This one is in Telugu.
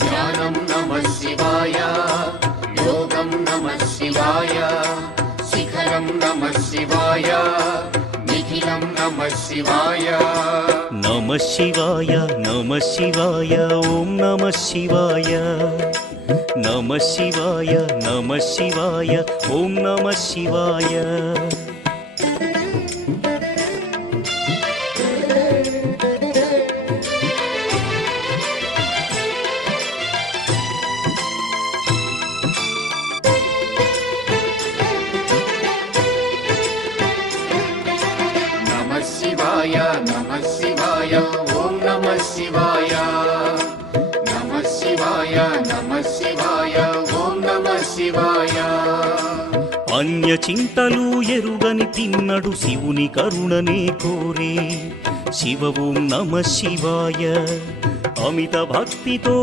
ధ్యానం నమః శివాయ, యోగం నమః శివాయ, శిఖరం నమః శివాయ, నిఖిలం నమః శివాయ. నమః శివాయ నమః శివాయ ఓం నమః శివాయ. నమః శివాయ నమః శివాయ ఓం నమః శివాయ. నమః శివాయ నమః శివాయ ఓం నమః శివాయ. నమః శివాయ నమః శివాయ ఓం నమః శివాయ. అన్య చింతలు ఎరుగని తిన్నడు శివుని కరుణనే కోరే. శివ ఓం నమః శివాయ. అమిత భక్తితో